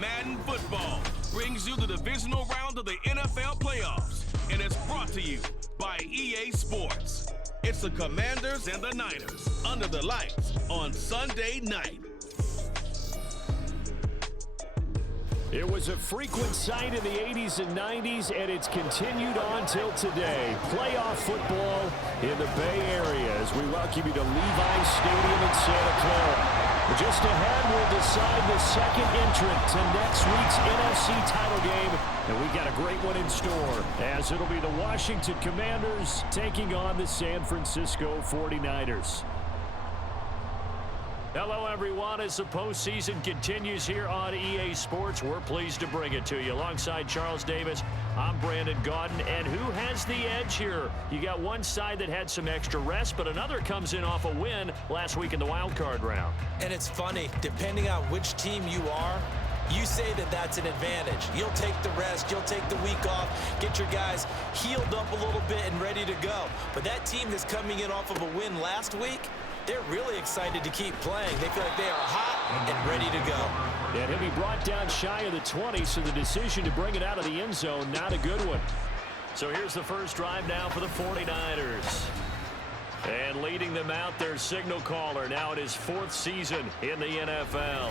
Madden Football brings you the divisional round of the NFL playoffs, and it's brought to you by EA Sports. It's the Commanders and the Niners under the lights on Sunday night. It was a frequent sight in the 80s and 90s, and it's continued on till today. Playoff football in the Bay Area as we welcome you to Levi's Stadium in Santa Clara. Just ahead, we'll decide the second entrant to next week's NFC title game, and we got a great one in store, as it'll be the Washington Commanders taking on the San Francisco 49ers. Hello, everyone. As the postseason continues here on EA Sports, we're pleased to bring it to you. Alongside Charles Davis, I'm Brandon Gaudin. And who has the edge here? You got one side that had some extra rest, but another comes in off a win last week in the wild card round. And it's funny, depending on which team you are, you say that that's an advantage. You'll take the rest, you'll take the week off, get your guys healed up a little bit and ready to go. But that team that's coming in off of a win last week, they're really excited to keep playing. They feel like they are hot and ready to go. And he'll be brought down shy of the 20, so the decision to bring it out of the end zone, not a good one. So here's the first drive now for the 49ers. And leading them out, their signal caller, now in his fourth season in the NFL.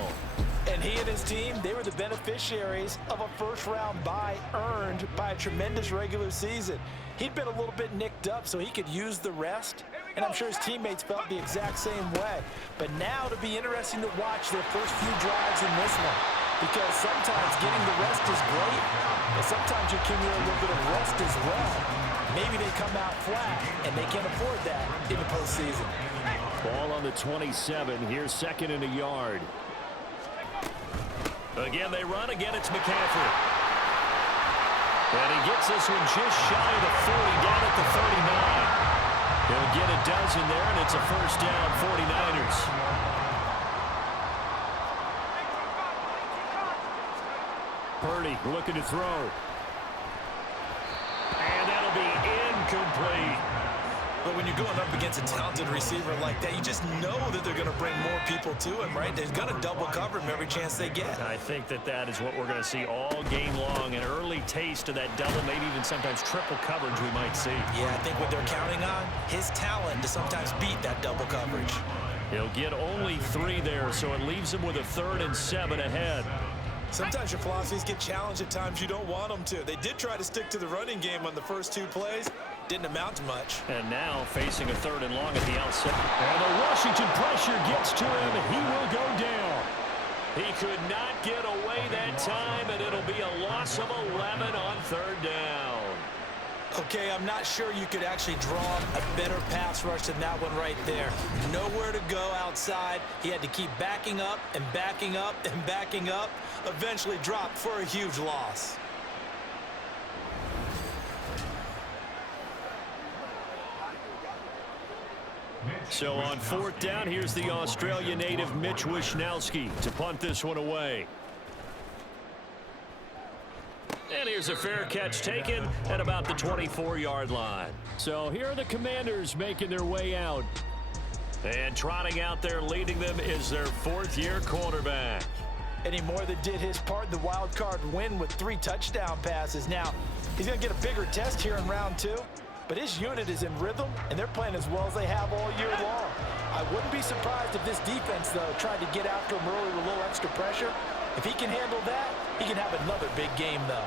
And he and his team, they were the beneficiaries of a first-round bye earned by a tremendous regular season. He'd been a little bit nicked up, so he could use the rest. And I'm sure his teammates felt the exact same way. But now it'll be interesting to watch their first few drives in this one. Because sometimes getting the rest is great, but sometimes you accumulate a little bit of rest as well. Maybe they come out flat, and they can't afford that in the postseason. Ball on the 27. Here's second and a yard. Again, they run. Again, it's McCaffrey. And he gets this one just shy of the 40, down at the 39. He'll get a dozen there, and it's a first down, 49ers. Purdy looking to throw. And that'll be incomplete. But when you're going up against a talented receiver like that, you just know that they're going to bring more people to him, right? They're going to double cover him every chance they get. I think that is what we're going to see all game long. An early taste of that double, maybe even sometimes triple coverage we might see. Yeah, I think what they're counting on, his talent to sometimes beat that double coverage. He'll get only 3 there, so it leaves him with a 3rd and 7 ahead. Sometimes your philosophies get challenged at times you don't want them to. They did try to stick to the running game on the first 2 plays. Didn't amount to much. And now facing a 3rd and long at the outset. And the Washington pressure gets to him. He will go down. He could not get away that time, and it'll be a loss of 11 on 3rd down. Okay, I'm not sure you could actually draw a better pass rush than that one right there. Nowhere to go outside. He had to keep backing up and backing up and backing up. Eventually dropped for a huge loss. So on 4th down, here's the Australia native Mitch Wishnowsky to punt this one away. And here's a fair catch taken at about the 24-yard line. So here are the Commanders making their way out. And trotting out there leading them is their 4th-year quarterback. And he more than did his part in the wild card win with 3 touchdown passes. Now, he's going to get a bigger test here in round 2. But his unit is in rhythm, and they're playing as well as they have all year long. I wouldn't be surprised if this defense, though, tried to get after him early with a little extra pressure. If he can handle that, he can have another big game, though.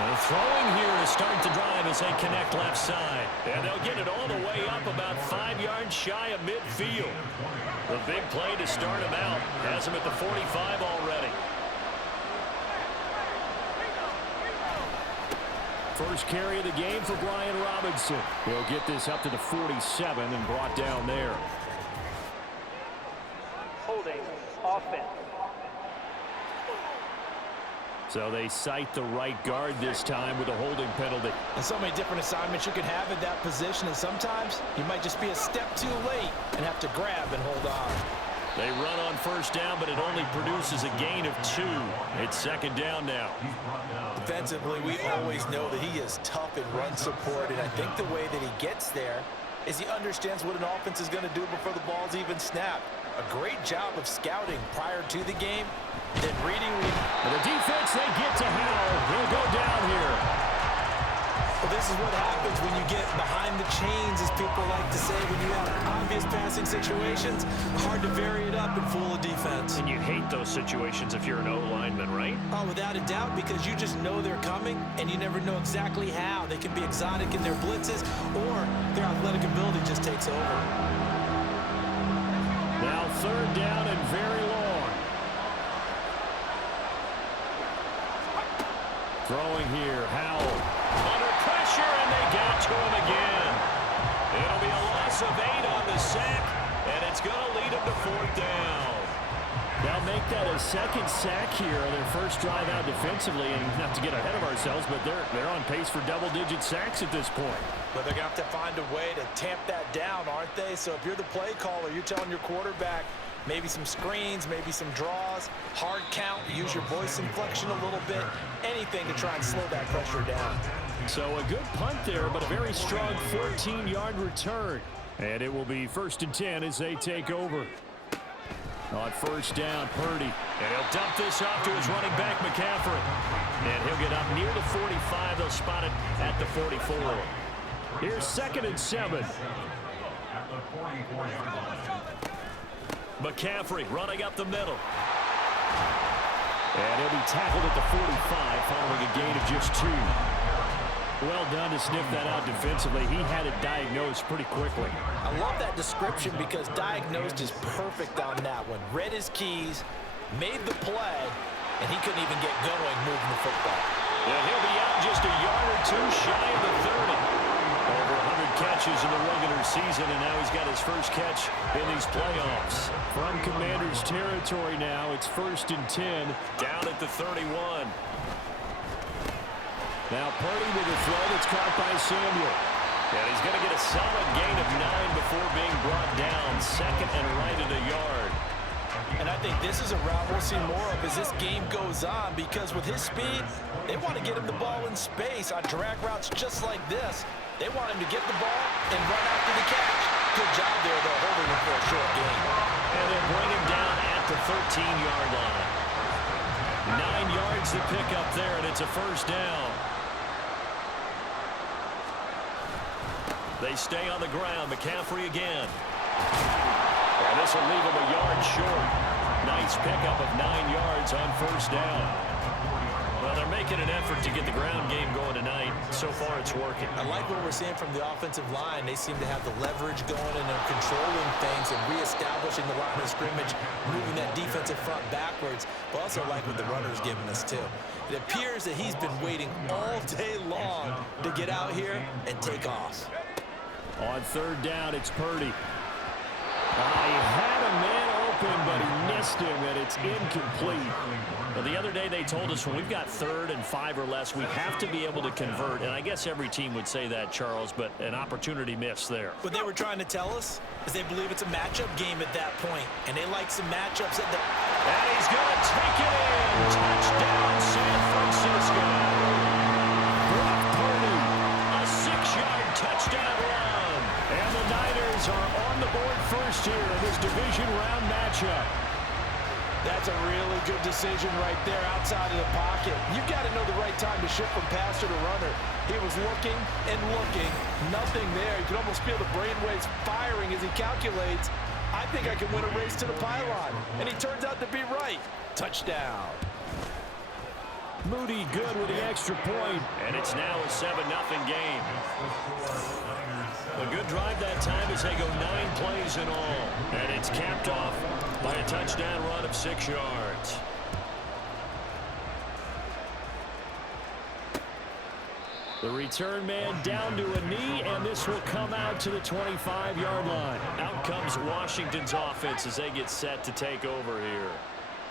And throwing here to start the drive as they connect left side. And they'll get it all the way up about 5 yards shy of midfield. The big play to start him out has him at the 45 already. First carry of the game for Brian Robinson. He'll get this up to the 47 and brought down there. Holding offense. So they cite the right guard this time with a holding penalty. And so many different assignments you can have at that position, and sometimes you might just be a step too late and have to grab and hold on. They run on first down, but it only produces a gain of 2. It's 2nd down now. Defensively, we always know that he is tough in run support, and I think the way that he gets there is he understands what an offense is going to do before the ball's even snapped. A great job of scouting prior to the game, then reading. And the defense, they get to Howell. He'll go down here. Well, this is what happens when you get behind the chains, as people like to say, when you have obvious passing situations. Hard to vary it up and fool a defense. And you hate those situations if you're an O-lineman, right? Oh, without a doubt, because you just know they're coming, and you never know exactly how. They can be exotic in their blitzes, or their athletic ability just takes over. Now 3rd down and very long. Throwing here, Howell. Under pressure, and they get to him again. It'll be a loss of 8 on the sack, and it's going to lead him to 4th down. They'll make that a 2nd sack here, their first drive out defensively, and not to get ahead of ourselves, but they're on pace for double-digit sacks at this point. But they're going to have to find a way to tamp that down, aren't they? So if you're the play caller, you're telling your quarterback, maybe some screens, maybe some draws, hard count, use your voice inflection a little bit, anything to try and slow that pressure down. So a good punt there, but a very strong 14-yard return. And it will be 1st and 10 as they take over. On 1st down, Purdy. And he'll dump this off to his running back, McCaffrey. And he'll get up near the 45. They'll spot it at the 44. Here's 2nd and 7. McCaffrey running up the middle. And he'll be tackled at the 45 following a gain of just 2. Well done to sniff that out defensively. He had it diagnosed pretty quickly. I love that description because diagnosed is perfect on that one. Read his keys, made the play, and he couldn't even get going moving the football. And he'll be out just a yard or 2 shy of the 30. Over 100 catches in the regular season, and now he's got his first catch in these playoffs. From Commanders territory now, it's 1st and 10, down at the 31. Now Purdy with a throw that's caught by Samuel. And he's going to get a solid gain of 9 before being brought down. 2nd and right at a yard. And I think this is a route we'll see more of as this game goes on, because with his speed, they want to get him the ball in space on drag routes just like this. They want him to get the ball and run after the catch. Good job there, though, holding him for a short gain. And they'll bring him down at the 13-yard line. 9 yards to pick up there, and it's a 1st down. They stay on the ground. McCaffrey again. And this will leave him a yard short. Nice pickup of 9 yards on 1st down. Well, they're making an effort to get the ground game going tonight. So far, it's working. I like what we're seeing from the offensive line. They seem to have the leverage going, and they're controlling things and reestablishing the line of scrimmage, moving that defensive front backwards. But also like what the runner's giving us, too. It appears that he's been waiting all day long to get out here and take off. On 3rd down, it's Purdy. He had a man open, but he missed him, and it's incomplete. Well, the other day they told us when we've got 3rd and 5 or less, we have to be able to convert. And I guess every team would say that, Charles, but an opportunity missed there. What they were trying to tell us is they believe it's a matchup game at that point, and they like some matchups at the... And he's going to take it in. Touchdown, San Francisco. Brock Purdy, a 6-yard touchdown run. And the Niners are on the board first here in this division round matchup. That's a really good decision right there outside of the pocket. You've got to know the right time to shift from passer to runner. He was looking and looking. Nothing there. You can almost feel the brainwaves firing as he calculates, I think I can win a race to the pylon. And he turns out to be right. Touchdown. Moody good with the extra point. And it's now a 7-0 game. A good drive that time as they go 9 plays in all. And it's capped off by a touchdown run of 6 yards. The return man down to a knee, and this will come out to the 25-yard line. Out comes Washington's offense as they get set to take over here.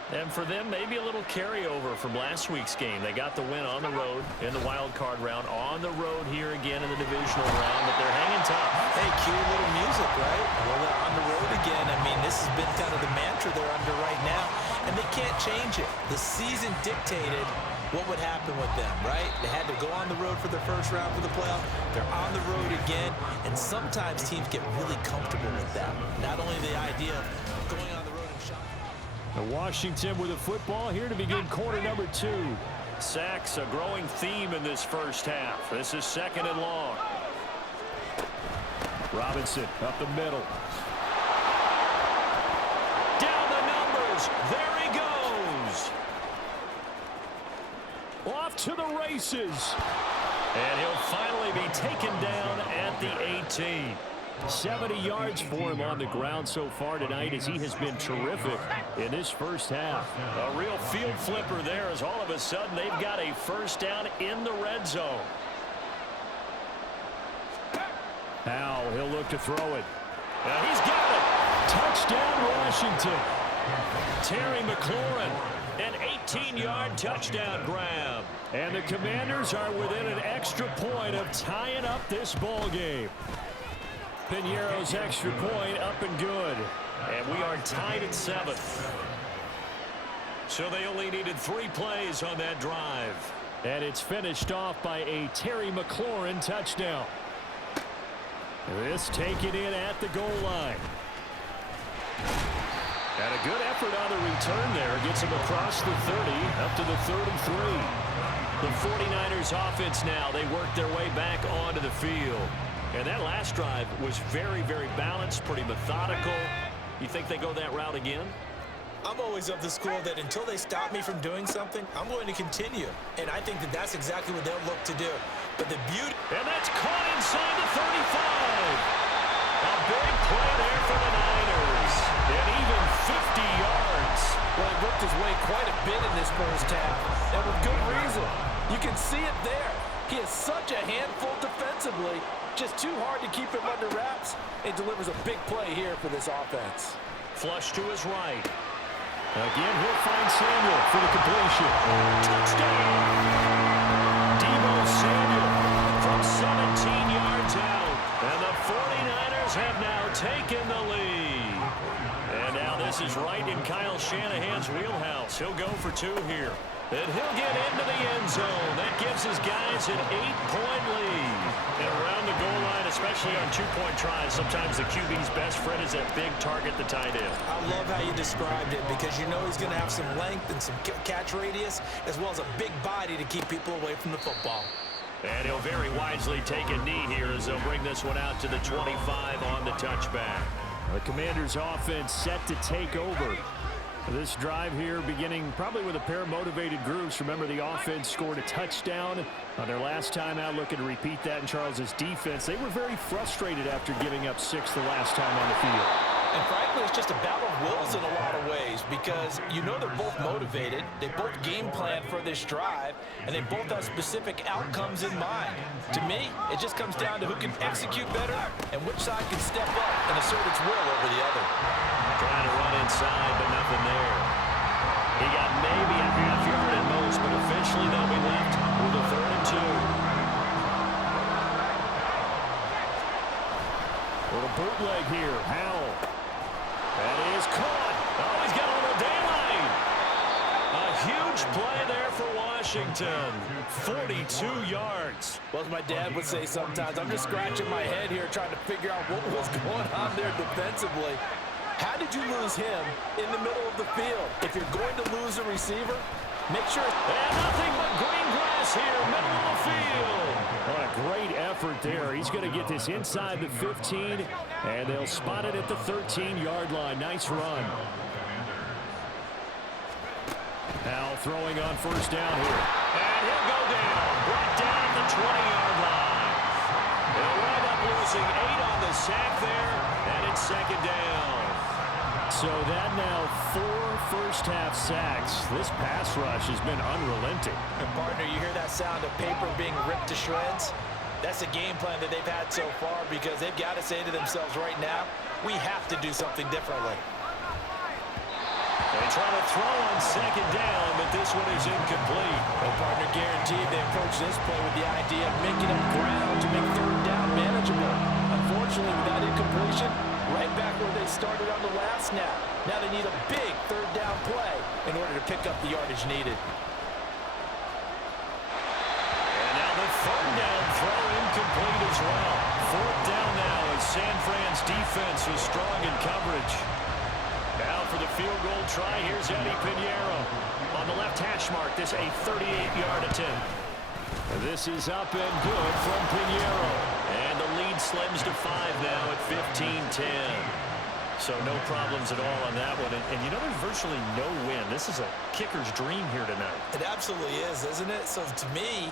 And for them, maybe a little carryover from last week's game. They got the win on the road in the wild card round, on the road here again in the divisional round, but they're hanging tough. Hey, cue a little music, right? Well, they're on the road again. I mean, this has been kind of the mantra they're under right now, and they can't change it. The season dictated what would happen with them, right? They had to go on the road for the first round for the playoff. They're on the road again, and sometimes teams get really comfortable with that. Not only the idea of going on the road and shot. Washington with the football here to begin quarter number 2. Sacks, a growing theme in this first half. This is 2nd and long. Robinson up the middle. Down the numbers. There he goes. Off to the races. And he'll finally be taken down at the 18. 70 yards for him on the ground so far tonight as he has been terrific in this first half. A real field flipper there as all of a sudden they've got a first down in the red zone. Now he'll look to throw it. He's got it. Touchdown Washington. Terry McLaurin, an 18-yard touchdown grab. And the Commanders are within an extra point of tying up this ball game. Piñeiro's extra point up and good. And we are tied at 7. So they only needed 3 plays on that drive. And it's finished off by a Terry McLaurin touchdown. This taken in at the goal line. And a good effort on the return there. Gets him across the 30, up to the 33. The 49ers offense now, they work their way back onto the field. And that last drive was very, very balanced, pretty methodical. You think they go that route again? I'm always of the school that until they stop me from doing something, I'm going to continue. And I think that that's exactly what they'll look to do. But the beauty... And that's caught inside the 35. A big play there for the Niners. And even 50 yards. Well, he worked his way quite a bit in this first half. And with good reason. You can see it there. He is such a handful defensively. Just too hard to keep him under wraps. It delivers a big play here for this offense. Flush to his right. Again, he'll find Samuel for the completion. Touchdown! Deebo Samuel from 17 yards out. And the 49ers have now taken the lead. And now this is right in Kyle Shanahan's wheelhouse. He'll go for 2 here. And he'll get into the end zone. That gives his guys an 8-point lead. And around the goal line, especially on 2-point tries, sometimes the QB's best friend is that big target, the tight end. I love how you described it because you know he's going to have some length and some catch radius as well as a big body to keep people away from the football. And he'll very wisely take a knee here as they'll bring this one out to the 25 on the touchback. The Commanders' offense set to take over. This drive here beginning probably with a pair of motivated groups. Remember, the offense scored a touchdown on their last time out. Looking to repeat that in Charles's defense. They were very frustrated after giving up 6 the last time on the field. And frankly, it's just a battle of wills in a lot of ways because you know they're both motivated. They both game plan for this drive, and they both have specific outcomes in mind. To me, it just comes down to who can execute better and which side can step up and assert its will over the other. Trying to run inside, but nothing there. He got maybe a half yard at most, but officially they'll be left with a 3rd and 2. Little bootleg here. Howell. That is caught. Oh, he's got a little daylight. A huge play there for Washington. 42 yards. Well, as my dad would say sometimes, I'm just scratching my head here trying to figure out what was going on there defensively. How did you lose him in the middle of the field? If you're going to lose a receiver, make sure... And nothing but green grass here, middle of the field. What a great effort there. He's going to get this inside the 15, and they'll spot it at the 13-yard line. Nice run. Now throwing on first down here. And he'll go down. Brought down at the 20-yard line. They'll wind up losing 8 on the sack there, and it's 2nd down. So that now 4 first-half sacks. This pass rush has been unrelenting. And partner, you hear that sound of paper being ripped to shreds? That's the game plan that they've had so far because they've got to say to themselves right now, we have to do something differently. They try to throw on 2nd down, but this one is incomplete. Well, partner, guaranteed they approach this play with the idea of making up ground to make 3rd down manageable. Unfortunately, with that incompletion, right back where they started on the last snap. Now they need a big 3rd down play in order to pick up the yardage needed. San Fran's defense was strong in coverage. Now for the field goal try, here's Eddie Pinheiro. On the left hash mark, this a 38-yard attempt. This is up and good from Pinheiro. And the lead slims to 5 now at 15-10. So no problems at all on that one. And you know, there's virtually no win. This is a kicker's dream here tonight. It absolutely is, isn't it? So to me,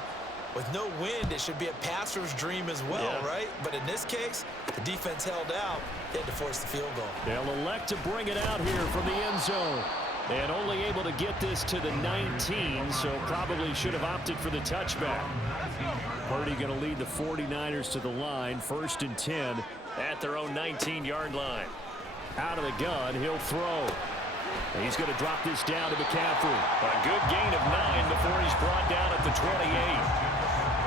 with no wind, it should be a passer's dream as well, right? But in this case, the defense held out. They had to force the field goal. They'll elect to bring it out here from the end zone. And only able to get this to the 19, so probably should have opted for the touchback. Purdy going to lead the 49ers to the line, 1st and 10 at their own 19-yard line. Out of the gun, he'll throw. He's going to drop this down to McCaffrey. A good gain of 9 before he's brought down at the 28.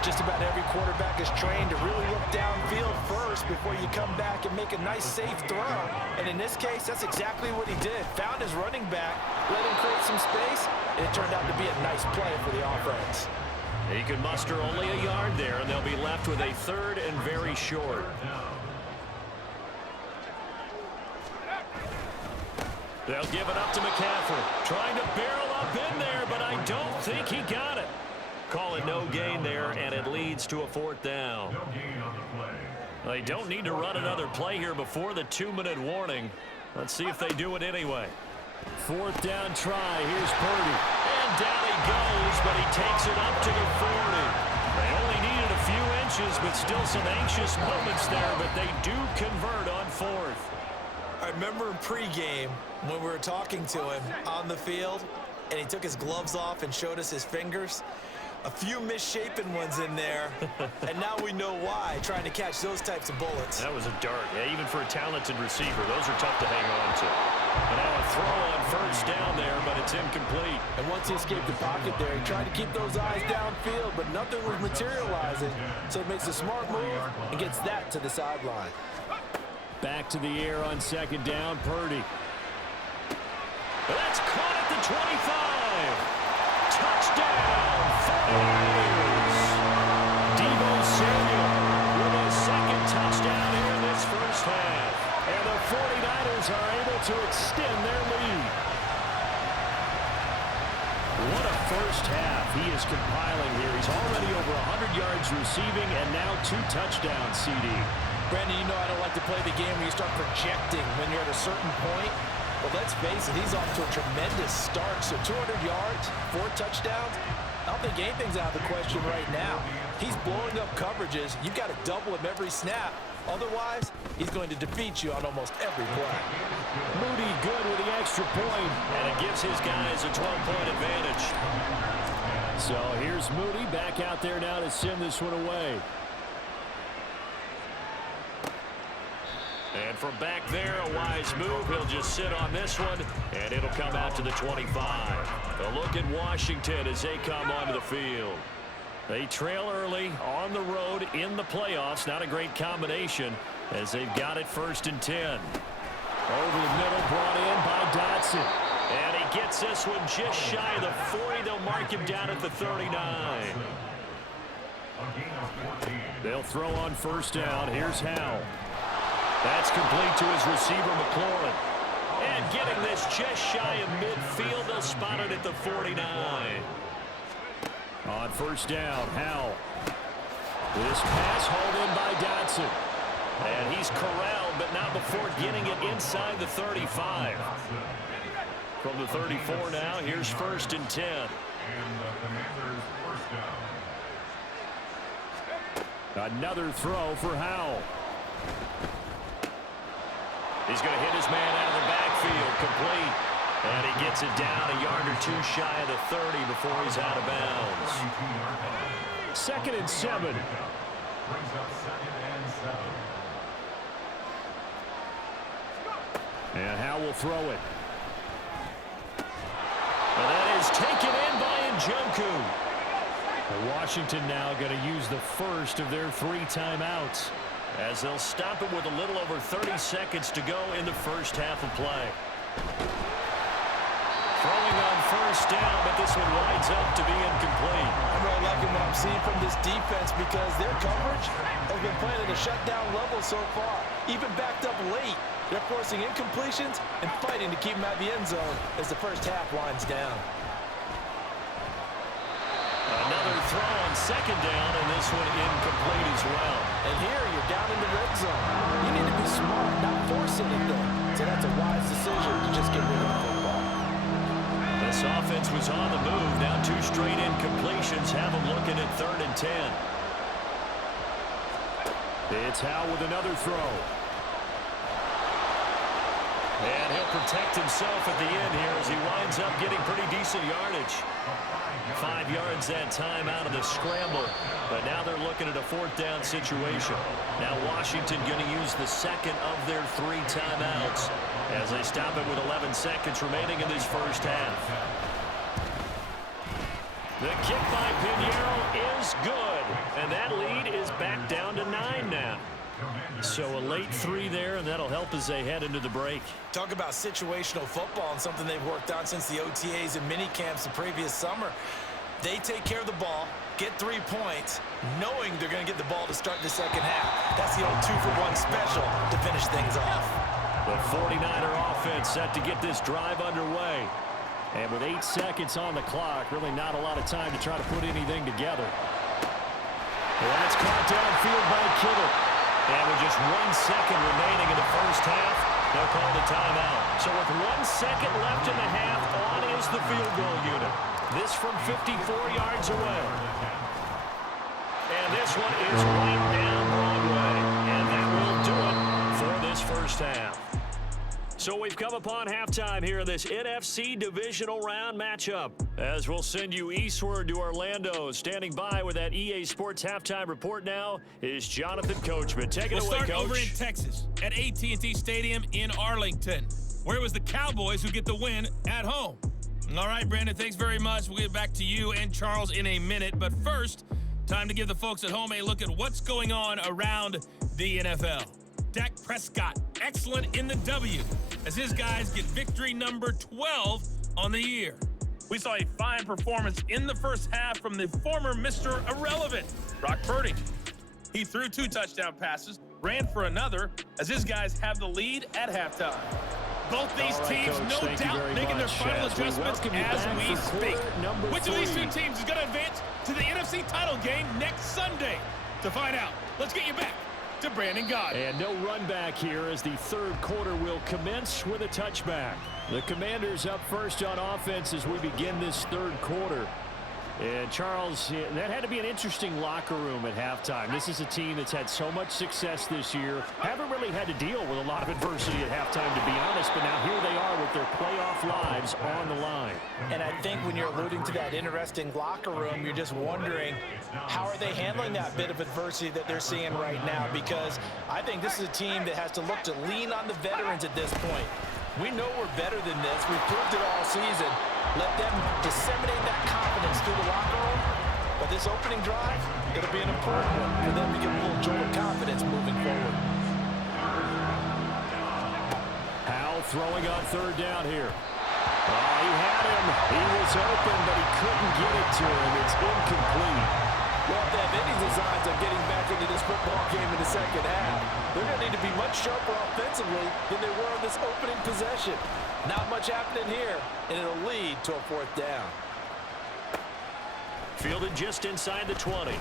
Just about every quarterback is trained to really look downfield first before you come back and make a nice, safe throw. And in this case, that's exactly what he did. Found his running back, let him create some space, and it turned out to be a nice play for the offense. He could muster only a yard there, and they'll be left with a 3rd and very short. They'll give it up to McCaffrey. Trying to barrel up in there, but I don't think he got it. Call it no gain there, and it leads to a 4th down. They don't need to run another play here before the 2-minute warning. Let's see if they do it anyway. 4th down try. Here's Purdy. And down he goes, but he takes it up to the 40. They only needed a few inches, but still some anxious moments there, but they do convert on 4th. I remember in pregame when we were talking to him on the field, and he took his gloves off and showed us his fingers. A few misshapen ones in there, and now we know why, trying to catch those types of bullets. That was a dart. Yeah, even for a talented receiver, those are tough to hang on to. And now a throw on 1st down there, but it's incomplete. And once he escaped the pocket there, he tried to keep those eyes downfield, but nothing was materializing. So he makes a smart move and gets that to the sideline. Back to the air on 2nd down, Purdy. That's caught at the 25. Touchdown, 49ers. Deebo Samuel with his 2nd touchdown here in this 1st half. And the 49ers are able to extend their lead. What a 1st half he is compiling here. He's already over 100 yards receiving and now 2 touchdowns, CD. Brandon, you know I don't like to play the game where you start projecting when you're at a certain point. But let's face it, he's off to a tremendous start. So 200 yards, 4 touchdowns. I don't think anything's out of the question right now. He's blowing up coverages. You've got to double him every snap. Otherwise, he's going to defeat you on almost every play. Moody good with the extra point, and it gives his guys a 12-point advantage. So here's Moody back out there now to send this one away. And from back there, a wise move. He'll just sit on this one, and it'll come out to the 25. A look at Washington as they come onto the field. They trail early on the road in the playoffs. Not a great combination as they've got it 1st and 10. Over the middle, brought in by Dotson. And he gets this one just shy of the 40. They'll mark him down at the 39. They'll throw on 1st down. Here's Howell. That's complete to his receiver, McLaurin. And getting this just shy of midfield, they'll spot it at the 49. On 1st down, Howell. This pass hauled in by Dotson. And he's corralled, but not before getting it inside the 35. From the 34 now, here's 1st and 10. Another throw for Howell. He's going to hit his man out of the backfield, complete. And he gets it down a yard or 2 shy of the 30 before he's out of bounds. 2nd and 7. And Howell will throw it. And that is taken in by Njoku. Washington now going to use the first of their 3 timeouts, as they'll stop it with a little over 30 seconds to go in the 1st half of play. Throwing on 1st down, but this one winds up to be incomplete. I'm really liking what I'm seeing from this defense because their coverage has been playing at a shutdown level so far. even backed up late. They're forcing incompletions and fighting to keep them out of the end zone as the first half winds down. Another throw on second down, and this one incomplete as well. And here you're down in the red zone. You need to be smart, not force anything. So that's a wise decision to just get rid of the football. This offense was on the move. Now 2 straight incompletions have them looking at 3rd and 10. It's Howe with another throw. And he'll protect himself at the end here as he winds up getting pretty decent yardage. 5 yards that time out of the scramble. But now they're looking at a 4th down situation. Now Washington going to use the second of their 3 timeouts as they stop it with 11 seconds remaining in this first half. The kick by Pinheiro is good. And that lead is back down to 9 now. So a late 3 there, and that'll help as they head into the break. Talk about situational football and something they've worked on since the OTAs and mini camps the previous summer. They take care of the ball, get 3 points, knowing they're going to get the ball to start the second half. That's the old 2-for-1 special to finish things off. The 49er offense set to get this drive underway. And with 8 seconds on the clock, really not a lot of time to try to put anything together. Well, that's caught downfield by Kittle. And with just 1 second remaining in the first half, they'll call the timeout. So with 1 second left in the half, on is the field goal unit. This from 54 yards away. And this one is right down Broadway. And that will do it for this first half. So we've come upon halftime here in this NFC Divisional Round matchup. As we'll send you eastward to Orlando. Standing by with that EA Sports Halftime Report now is Jonathan Coachman. Take it away, Coach. We'll start over in Texas at AT&T Stadium in Arlington, where it was the Cowboys who get the win at home. All right, Brandon, thanks very much. We'll get back to you and Charles in a minute. But first, time to give the folks at home a look at what's going on around the NFL. Dak Prescott, excellent in the W, as his guys get victory number 12 on the year. We saw a fine performance in the first half from the former Mr. Irrelevant, Brock Purdy. He threw 2 touchdown passes, ran for another, as his guys have the lead at halftime. Both these teams, Coach, no doubt, making their final adjustments as we speak. Which of these 2 teams is going to advance to the NFC title game next Sunday? To find out, let's get you back to Brandon Gaudin. And no run back here as the 3rd quarter will commence with a touchback. The Commanders up first on offense as we begin this 3rd quarter. And Charles, that had to be an interesting locker room at halftime. This is a team that's had so much success this year. Haven't really had to deal with a lot of adversity at halftime, to be honest. But now here they are with their playoff lives on the line. And I think when you're alluding to that interesting locker room, you're just wondering, how are they handling that bit of adversity that they're seeing right now? Because I think this is a team that has to look to lean on the veterans at this point. We know we're better than this. We've proved it all season. Let them disseminate that confidence through the locker room. But this opening drive, it'll be an important one for them to get a little jolt of confidence moving forward. Howell throwing on 3rd down here. Oh, he had him. He was open, but he couldn't get it to him. It's incomplete. Well, if they have any designs on getting back into this football game in the second half, they're going to need to be much sharper offensively than they were on this opening possession. Not much happening here, and it'll lead to a 4th down. Fielded just inside the 20.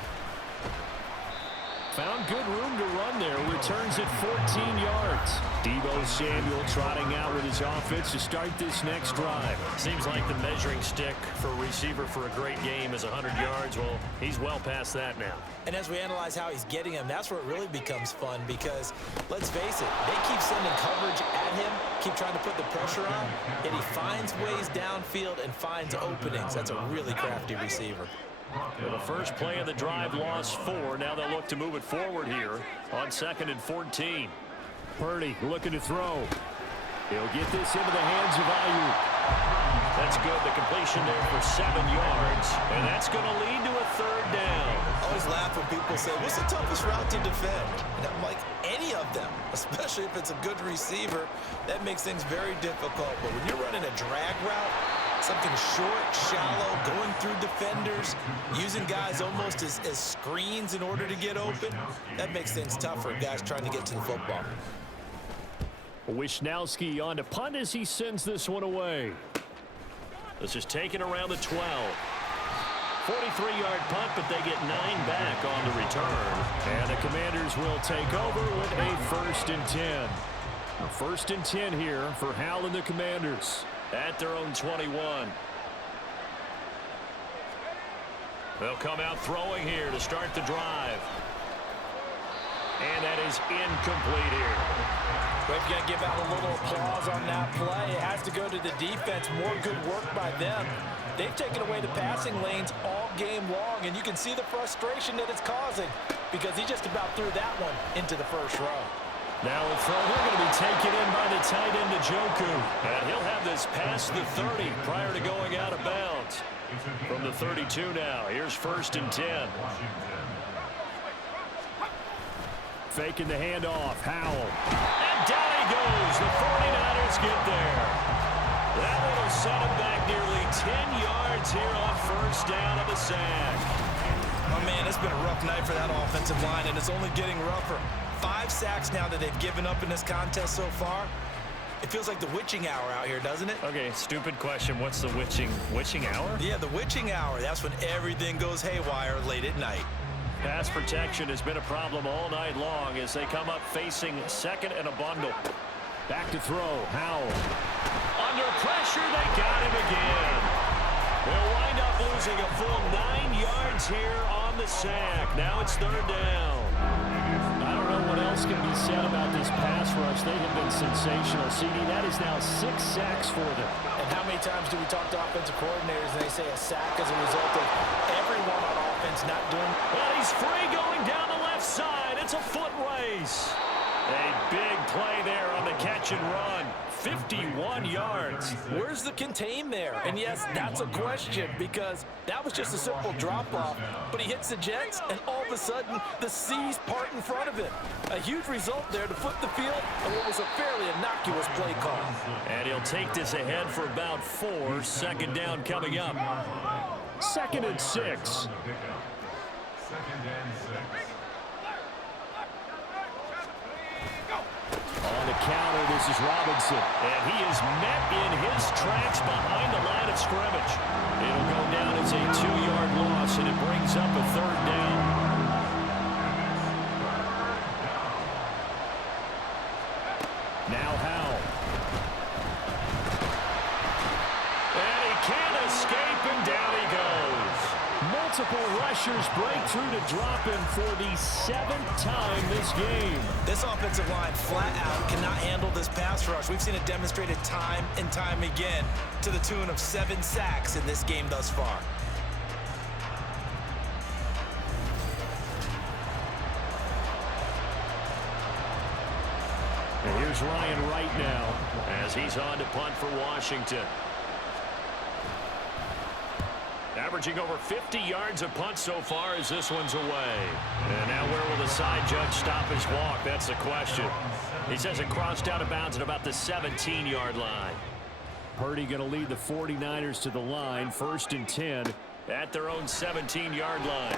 Found good room to run there. Returns at 14 yards. Deebo Samuel trotting out with his offense to start this next drive. Seems like the measuring stick for a receiver for a great game is 100 yards. Well, he's well past that now. And as we analyze how he's getting him, that's where it really becomes fun because, let's face it, they keep sending coverage at him, keep trying to put the pressure on, and he finds ways downfield and finds openings. That's a really crafty receiver. Well, the first play of the drive lost 4. Now they'll look to move it forward here on 2nd and 14. Purdy looking to throw. He'll get this into the hands of Ayuk. That's good. The completion there for 7 yards. And that's going to lead to a 3rd down. I always laugh when people say, what's the toughest route to defend? And I'm like, any of them, especially if it's a good receiver. That makes things very difficult. But when you're running a drag route, Something short, shallow, going through defenders, using guys almost as screens in order to get open. That makes things tough for guys trying to get to the football. Wisnowski on to punt as he sends this one away. This is taken around the 12. 43-yard punt, but they get 9 back on the return. And the Commanders will take over with a 1st and 10. A 1st and 10 here for Hal and the Commanders. At their own 21. They'll come out throwing here to start the drive. And that is incomplete here. We're going to give out a little applause on that play. It has to go to the defense. More good work by them. They've taken away the passing lanes all game long, and you can see the frustration that it's causing because he just about threw that one into the first row. Now a throw here going to be taken in by the tight end, Njoku. And he'll have this past the 30 prior to going out of bounds. From the 32 now, here's 1st and 10. Faking the handoff, Howell. And down he goes. The 49ers get there. That one will set him back nearly 10 yards here on 1st down of the sack. Oh, man, it's been a rough night for that offensive line, and it's only getting rougher. 5 sacks now that they've given up in this contest so far. It feels like the witching hour out here, doesn't it? Okay, stupid question. What's the witching hour? Yeah, the witching hour. That's when everything goes haywire late at night. Pass protection has been a problem all night long as they come up facing 2nd and a bundle. Back to throw, Howell. Under pressure, they got him again. They'll wind up losing a full 9 yards here on the sack. Now it's 3rd down. I don't know what else can be said about this pass rush. They have been sensational. CD, that is now 6 sacks for them. And how many times do we talk to offensive coordinators and they say a sack as a result of everyone on offense not doing? Well, he's free going down the left side. It's a foot race. A big play there on the catch and run. 51 yards. Where's the contain there? And yes, that's a question because that was just a simple drop-off. But he hits the Jets, and all of a sudden, the seas part in front of him. A huge result there to flip the field and what was a fairly innocuous play call. And he'll take this ahead for about 4. 2nd down coming up. 2nd and 6. On the counter, this is Robinson. And he is met in his tracks behind the line of scrimmage. It'll go down as a 2-yard loss, and it brings up a 3rd down. Now Howell. And he can't escape, and down he goes. Multiple rushers break through to drop him for the 7th time this game. This offensive line flat out cannot handle this pass rush. We've seen it demonstrated time and time again to the tune of 7 sacks in this game thus far. And here's Ryan Wright now as he's on to punt for Washington. Averaging over 50 yards a punt so far as this one's away. And now where will the side judge stop his walk? That's the question. He says it crossed out of bounds at about the 17-yard line. Purdy going to lead the 49ers to the line. 1st and 10. At their own 17-yard line.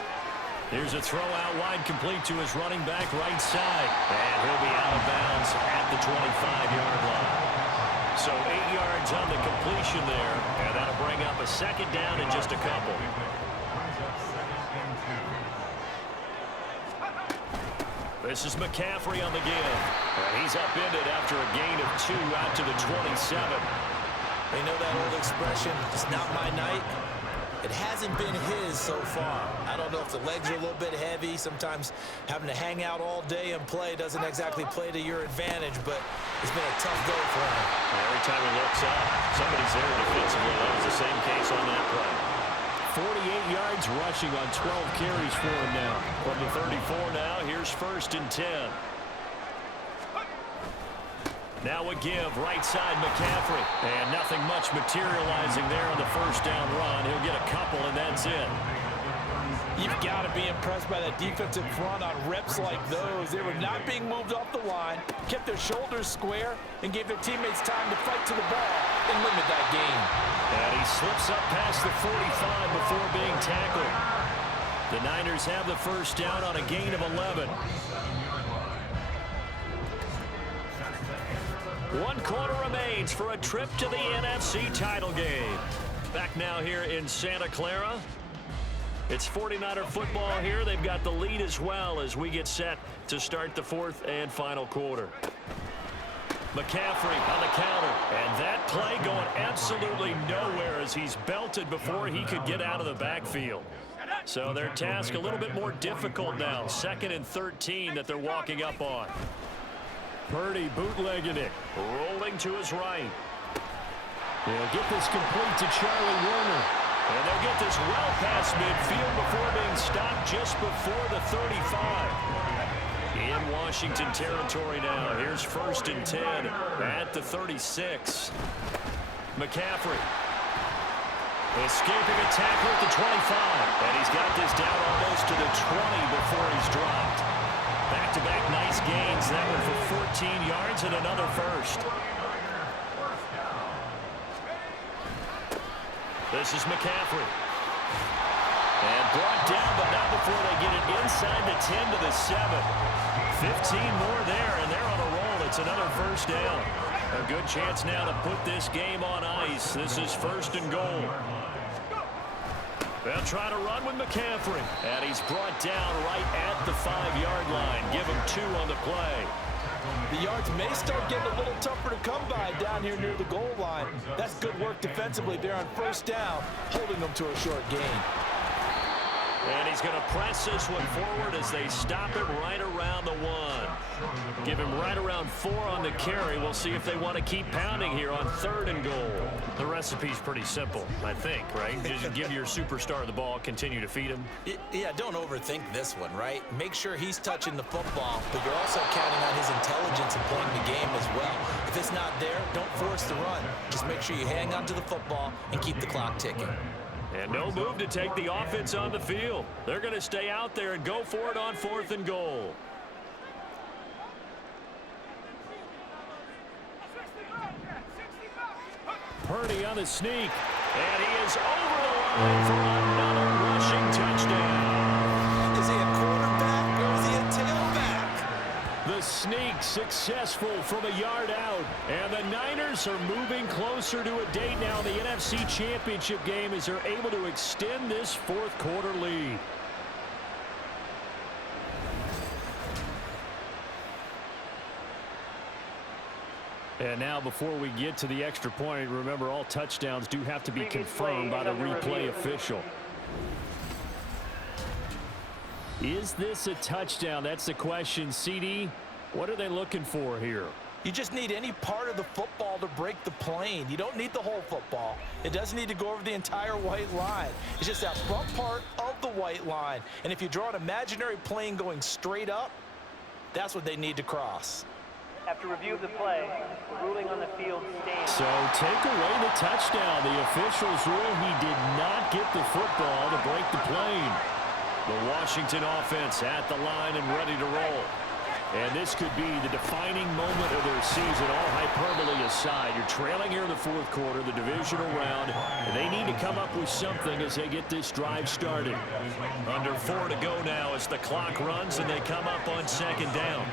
Here's a throw out wide, complete to his running back right side. And he'll be out of bounds at the 25-yard line. So 8 yards on the completion there, and that'll bring up a 2nd down in just a couple. This is McCaffrey on the give. And he's upended after a gain of 2 out to the 27. You know that old expression, it's not my night. It hasn't been his so far. I don't know if the legs are a little bit heavy. Sometimes having to hang out all day and play doesn't exactly play to your advantage, but it's been a tough go for him. Every time he looks up, somebody's there defensively. That was the same case on that play. 48 yards rushing on 12 carries for him now. From the 34 now, here's 1st and 10. Now a give, right side McCaffrey. And nothing much materializing there on the 1st down run. He'll get a couple, and that's it. You've got to be impressed by that defensive front on reps like those. They were not being moved off the line, kept their shoulders square, and gave their teammates time to fight to the ball and limit that gain. And he slips up past the 45 before being tackled. The Niners have the first down on a gain of 11. 1 quarter remains for a trip to the NFC title game. Back now here in Santa Clara. It's 49er football here. They've got the lead as well as we get set to start the 4th and final quarter. McCaffrey on the counter. And that play going absolutely nowhere as he's belted before he could get out of the backfield. So their task a little bit more difficult now. 2nd and 13 that they're walking up on. Purdy bootlegging it. Rolling to his right. They'll get this complete to Charlie Warner. And they'll get this well past midfield before being stopped just before the 35. In Washington territory now. Here's 1st and 10 at the 36. McCaffrey. Escaping a tackle at the 25. And he's got this down almost to the 20 before he's dropped. Back-to-back nice gains. That one for 14 yards and another first. This is McCaffrey. And brought down, but not before they get it inside the 10 to the 7. 15 more there, and they're on a roll. It's another first down. A good chance now to put this game on ice. This is 1st and goal. They'll try to run with McCaffrey. And he's brought down right at the 5-yard line. Give him 2 on the play. The yards may start getting a little tougher to come by down here near the goal line. That's good work defensively there on 1st down, holding them to a short gain. And he's going to press this one forward as they stop him right around the 1. Give him right around 4 on the carry. We'll see if they want to keep pounding here on 3rd and goal. The recipe's pretty simple, I think, right? Just give your superstar the ball, continue to feed him. Yeah, don't overthink this one, right? Make sure he's touching the football, but you're also counting on his intelligence and playing the game as well. If it's not there, don't force the run. Just make sure you hang on to the football and keep the clock ticking. And no move to take the offense on the field. They're going to stay out there and go for it on 4th and goal. Purdy on the sneak. And he is over the line for another rushing touchdown. Is he a quarterback or is he a tailback? The sneak successful from a yard out. And the Niners are moving closer to a date now. The NFC Championship game as they're able to extend this 4th quarter lead. And now before we get to the extra point, remember all touchdowns do have to be confirmed by the replay official. Is this a touchdown? That's the question. CD, what are they looking for here? You just need any part of the football to break the plane. You don't need the whole football. It doesn't need to go over the entire white line. It's just that front part of the white line. And if you draw an imaginary plane going straight up, that's what they need to cross. After review of the play, the ruling on the field stands. So take away the touchdown. The officials rule he did not get the football to break the plane. The Washington offense at the line and ready to roll. And this could be the defining moment of their season, all hyperbole aside. You're trailing here in the 4th quarter, the divisional round, and they need to come up with something as they get this drive started. Under 4 to go now as the clock runs and they come up on 2nd down.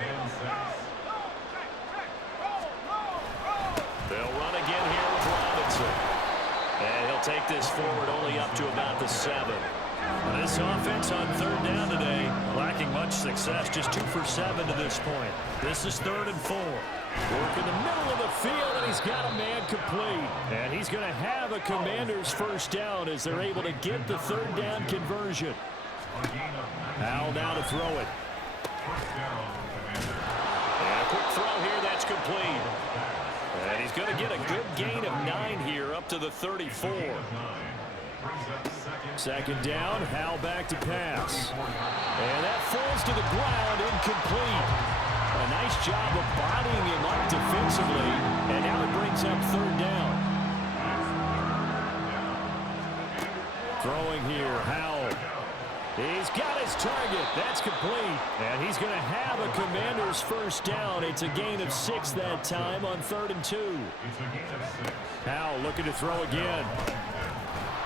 They'll run again here with Robinson. And he'll take this forward only up to about the 7. This offense on 3rd down today, lacking much success, just 2 for 7 to this point. This is 3rd and 4. Work in the middle of the field, and he's got a man complete. And he's going to have a Commander's first down as they're able to get the 3rd down conversion. Howell now to throw it. And a quick throw here, that's complete. And he's going to get a good gain of 9 here up to the 34. 2nd down, Howell back to pass. And that falls to the ground, incomplete. A nice job of bodying him up defensively, and now it brings up 3rd down. Throwing here, Howell. He's got his target. That's complete. And he's going to have a Commander's first down. It's a gain of 6 that time on 3rd and 2. Howell looking to throw again.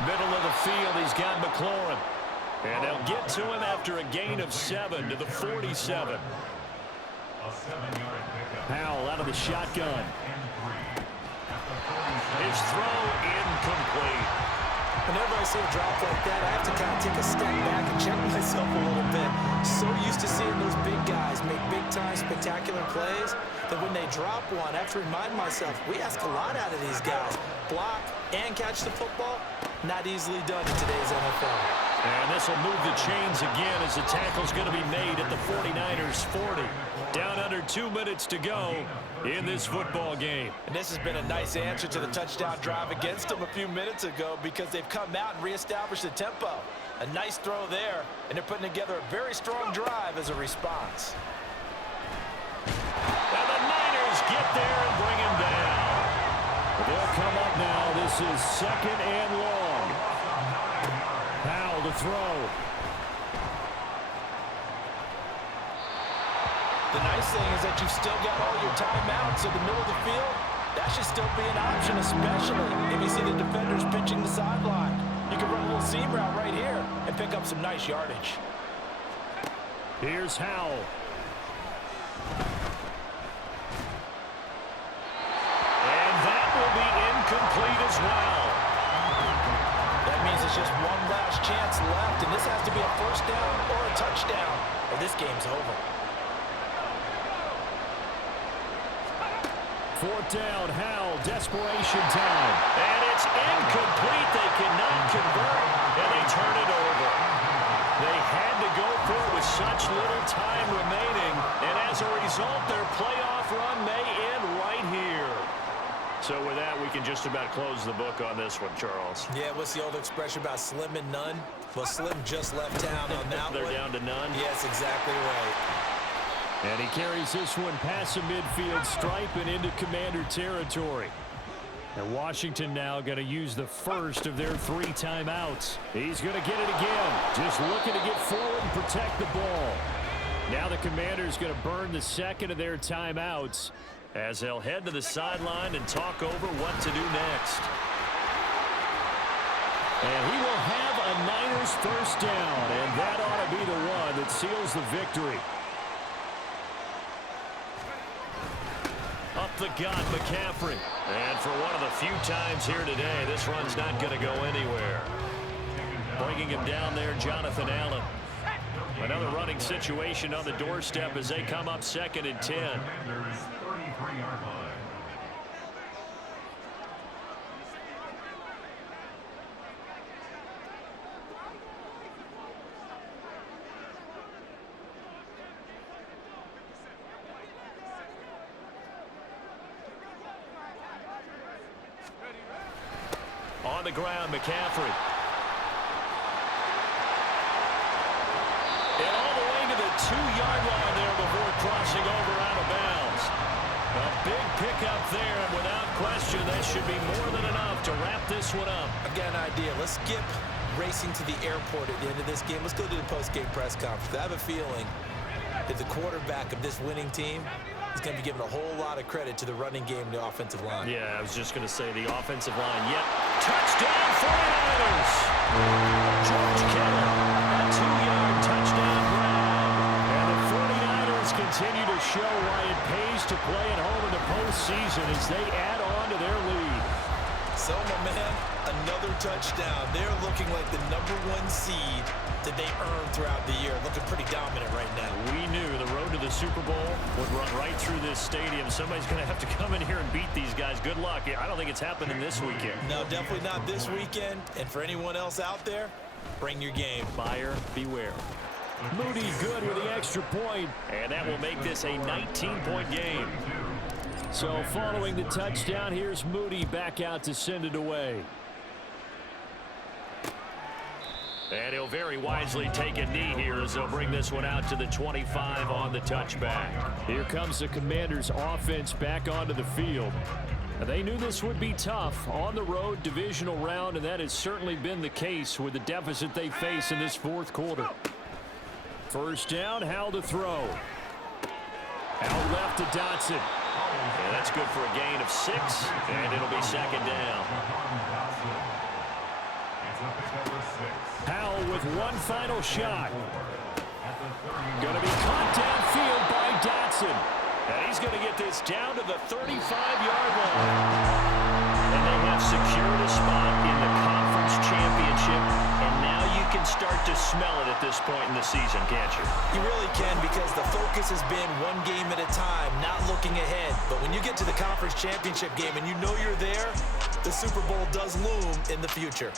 Middle of the field, he's got McLaurin. And they'll get to him after a gain of 7 to the 47. Howell out of the shotgun. His throw incomplete. Whenever I see a drop like that, I have to kind of take a step back and check myself a little bit. So used to seeing those big guys make big-time spectacular plays that when they drop one, I have to remind myself, we ask a lot out of these guys. Block and catch the football, not easily done in today's NFL. And this will move the chains again as the tackle's going to be made at the 49ers 40. Down under 2 minutes to go in this football game. And this has been a nice answer to the touchdown drive against them a few minutes ago because they've come out and reestablished the tempo. A nice throw there, and they're putting together a very strong drive as a response. And the Niners get there and bring him down. They'll come up now. This is 2nd and long. Howell to throw. The nice thing is that you've still got all your timeouts in the middle of the field. That should still be an option, especially if you see the defenders pinching the sideline. You can run a little seam route right here and pick up some nice yardage. Here's Howell. And that will be incomplete as well. That means it's just one last chance left, and this has to be a first down or a touchdown, or this game's over. 4th down, Howell, desperation time. And it's incomplete. They cannot convert, and they turn it over. They had to go for it with such little time remaining, and as a result, their playoff run may end right here. So with that, we can just about close the book on this one, Charles. Yeah, what's the old expression about slim and none? Well, Slim just left town on that They're one. down to none? Yes, exactly right. And he carries this one past the midfield stripe and into Commander territory. And Washington now going to use the first of their 3 timeouts. He's going to get it again. Just looking to get forward and protect the ball. Now the Commander's going to burn the second of their timeouts as they'll head to the sideline and talk over what to do next. And he will have a Niners first down, and that ought to be the one that seals the victory. Up the gut, McCaffrey. And for one of the few times here today, this run's not going to go anywhere. Bringing him down there, Jonathan Allen. Another running situation on the doorstep as they come up 2nd and 10. On the ground, McCaffrey. And all the way to the 2-yard line there before crossing over out of bounds. A big pickup there, and without question, that should be more than enough to wrap this one up. I've got an idea. Let's skip racing to the airport at the end of this game. Let's go to the post-game press conference. I have a feeling that the quarterback of this winning team is going to be given a whole lot of credit to the running game and the offensive line. Yeah, I was just going to say the offensive line. Yep. Touchdown 49ers! George Kittle, a 2-yard touchdown grab. And the 49ers continue to show why it pays to play at home in the postseason as they add on to their lead. So, my man, another touchdown. They're looking like the #1 seed that they earned throughout the year. Looking pretty dominant right now. We knew the road to the Super Bowl would run right through this stadium. Somebody's going to have to come in here and beat these guys. Good luck. I don't think it's happening this weekend. No, definitely not this weekend. And for anyone else out there, bring your game. Buyer beware. Moody good with the extra point. And that will make this a 19-point game. So following the touchdown, here's Moody back out to send it away. And he'll very wisely take a knee here as they'll bring this one out to the 25 on the touchback. Here comes the Commanders' offense back onto the field. They knew this would be tough on the road, divisional round, and that has certainly been the case with the deficit they face in this fourth quarter. First down, Howell to throw. Out left to Dotson. And that's good for a gain of 6, and it'll be second down. Howell with one final shot. Going to be caught downfield by Dotson. And he's going to get this down to the 35-yard line. And they have secured a spot in the conference championship. And now you can start to smell it at this point in the season, can't you? You really can, because the focus has been one game at a time, not looking ahead. But when you get to the conference championship game and you know you're there, the Super Bowl does loom in the future.